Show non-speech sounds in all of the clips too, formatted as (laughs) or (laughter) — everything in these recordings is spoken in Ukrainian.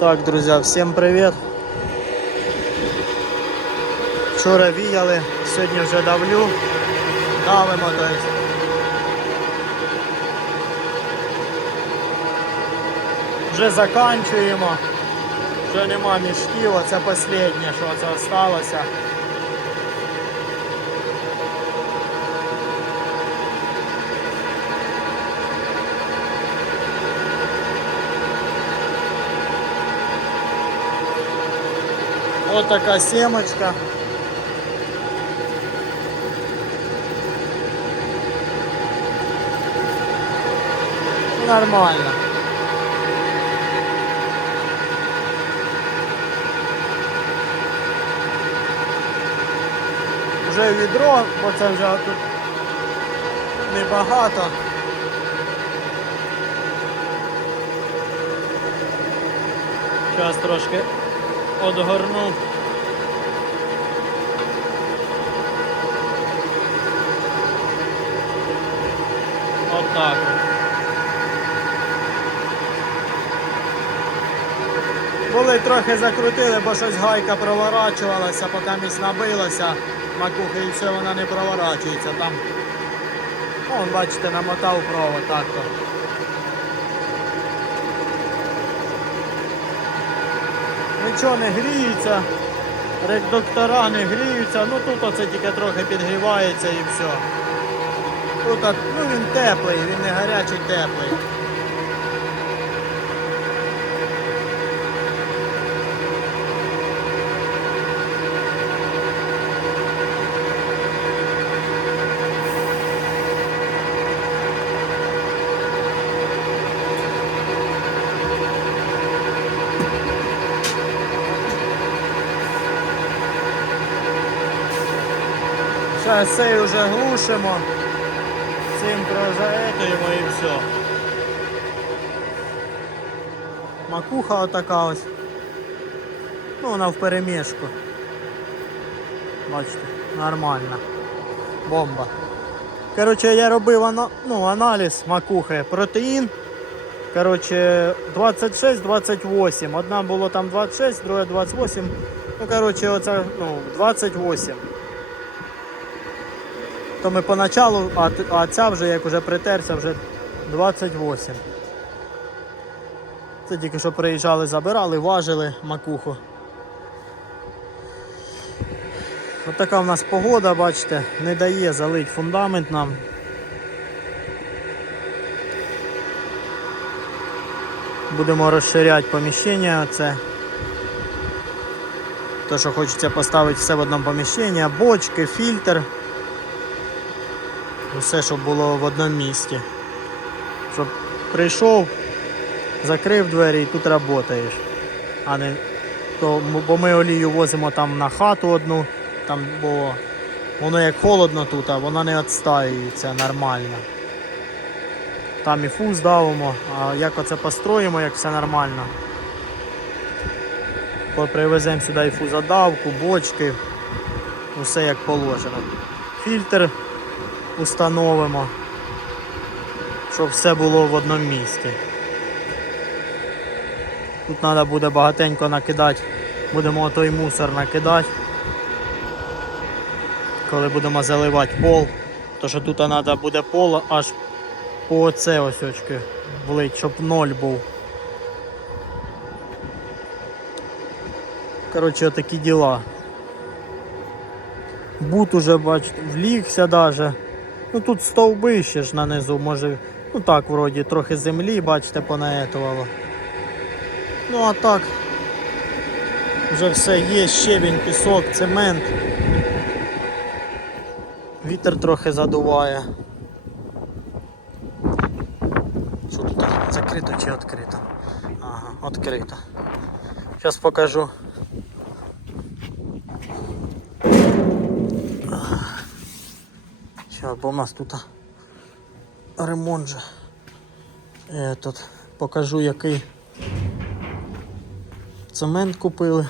Так, друзі, всім привіт. Вчора віяли, сьогодні вже давлю. Давимо, есть. Вже заканчуємо. Вже нема мішків, оце останнє, що це залишилося. Вот такая семочка. Нормально. Вже відро, бо це тут небагато. Зараз трошки одгорну. Отак. Були трохи закрутили, бо щось гайка проворачувалася, поки місць набилася, макухи і все вона не проворачується там. Вон, бачите, намотав провод так-то. Нічого не гріється, редуктора не гріються, ну тут оце тільки трохи підгрівається і все. Тут ну він теплий, він не гарячий теплий. Цей вже глушимо, цим прожаетуємо і все. Макуха отака ось. Ну, вона в перемішку. Бачите, нормально. Бомба. Коротше, я робив ана- ну, аналіз макухи. Протеїн. Коротше, 26-28. Одна було там 26, друга 28. Ну, коротше, оце ну, 28 То ми поначалу, а, ця вже як вже притерся, вже 28. Це тільки що приїжджали, забирали, важили макуху. От така в нас погода, бачите, не дає залить фундамент нам. Будемо розширяти поміщення оце. То, що хочеться поставити все в одному поміщенні, бочки, фільтр. Усе, щоб було в одному місці. Щоб прийшов, закрив двері і тут працюєш. А не то, бо ми олію возимо там на хату одну, там, бо воно як холодно тут, а воно не відстаюється нормально. Там і фуз давимо, а як оце построїмо, як все нормально. Привеземо сюди і фузодавку, бочки, усе як положено. Фільтр установимо, щоб все було в одному місці. Тут треба буде багатенько накидати, будемо той мусор накидати, коли будемо заливати пол, то що тут треба буде пол аж по оце ось очки влить, щоб ноль був. Коротше, отакі діла. Бут уже бачите, влігся даже. Ну тут стовби ще ж нанизу, може, ну так, вроді, трохи землі, бачите, понаетувало. Ну а так, вже все є, щебінь, пісок, цемент. Вітер трохи задуває. Що тут закрито чи відкрито? Ага, відкрито. Зараз покажу. Зараз, бо у нас тут ремонт же. Я тут покажу який цемент купили.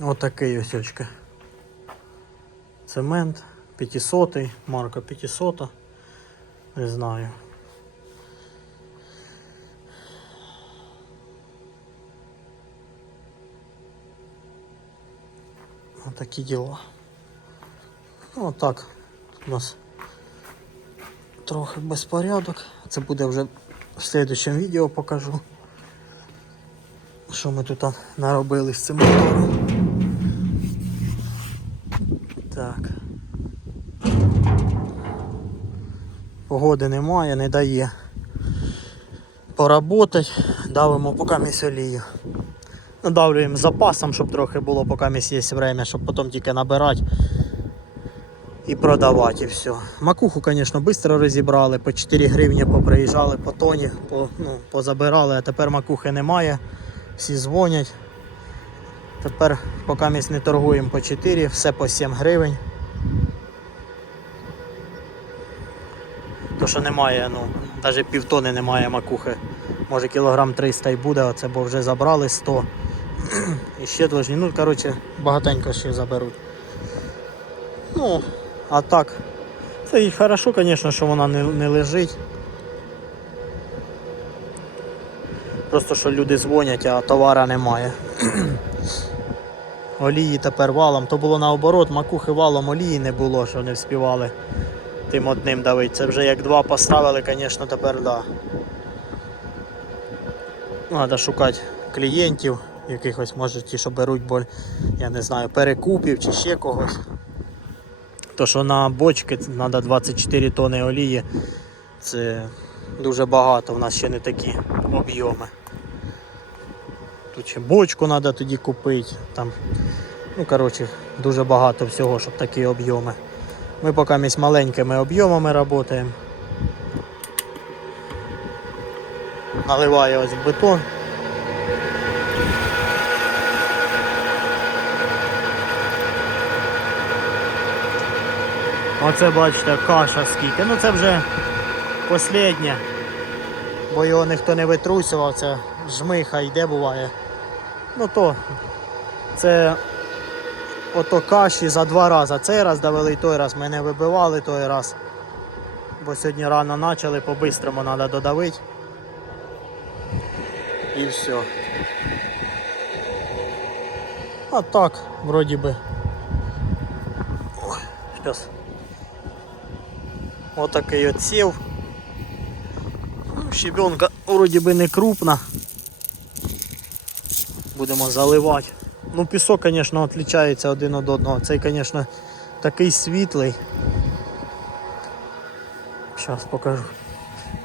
Отакий От осьочка. Цемент 500, марка 500, не знаю. Отакі діла. Ну, отак. У нас трохи безпорядок. Це буде вже в слідчому відео покажу. Що ми тут наробили з цим мотором. Так. Погоди немає, не дає поработати. Давимо поки місь олію. Надавлюємо запасом, щоб трохи було, поки місь є время, щоб потім тільки набирати і продавати і все. Макуху, звісно, швидко розібрали, по 4 гривні поприїжджали по тоні, по, ну, позабирали, а тепер макухи немає. Всі дзвонять. Тепер, поки ми не торгуємо по 4, все по 7 гривень. То, що немає, ну, навіть півтони немає макухи. Може кілограм 300 й буде, оце, бо вже забрали 100. (clears throat) І ще должні. Ну, коротше, багатенько ще заберуть. Ну, а так. Це і хорошо, звісно, що вона не, не лежить. Просто що люди дзвонять, а товара немає. (clears throat) Олії тепер валом. То було наоборот, макухи валом олії не було, що не вспівали тим одним давити. Це вже як два поставили, звісно, тепер да. Треба шукати клієнтів, якихось, може ті, що беруть, бо я не знаю, перекупів чи ще когось. То, що на бочки треба 24 тони олії, це дуже багато, в нас ще не такі об'єми. Тут ще бочку треба тоді купити. Там, ну, коротше, дуже багато всього, щоб такі об'єми. Ми поки місь маленькими об'ємами працюємо. Наливаю ось бетон. Оце бачите, каша скільки. Ну це вже останнє. Бо його ніхто не витрусював, це жмиха йде буває. Ну то це ото каші за два рази. Цей раз давили і той раз. Ми не вибивали той раз. Бо сьогодні рано почали, по-бистрому треба додавити. І все. А так, вроді би. Ой, щас. Отакий от сів. Ну, Щебенка вроді би не крупна. Будемо заливати. Ну пісок, звісно, відрізняється один від одного. Цей, звісно, такий світлий. Зараз покажу.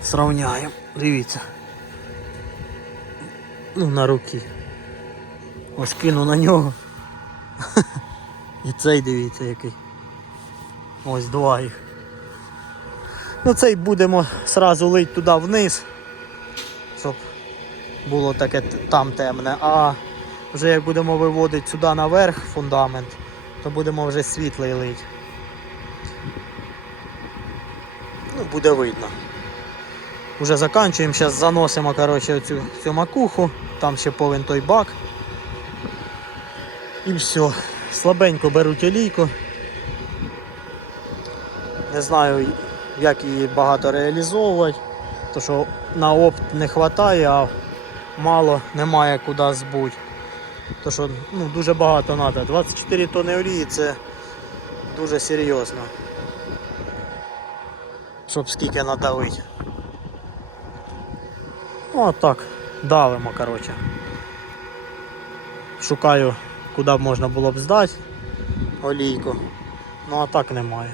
Сравняємо. Дивіться. Ну, на руки. Ось кину на нього. (laughs) І цей дивіться який. Ось два їх. Ну цей будемо сразу лить туди вниз, щоб було таке там темне. А вже як будемо виводити сюди наверх фундамент, то будемо вже світлий лить. Ну, буде видно. Уже заканчуємо, зараз заносимо коротше, цю, цю макуху, там ще повинен той бак. І все. Слабенько беруть олійку. Не знаю, як її багато реалізовувати, тому що на опт не вистачає, а мало немає куди збути. То що ну, дуже багато треба. 24 тонни олії це дуже серйозно. Щоб скільки надавити. Ну так, давимо, коротше. Шукаю, куди б можна було б здати олійку. Ну а так немає.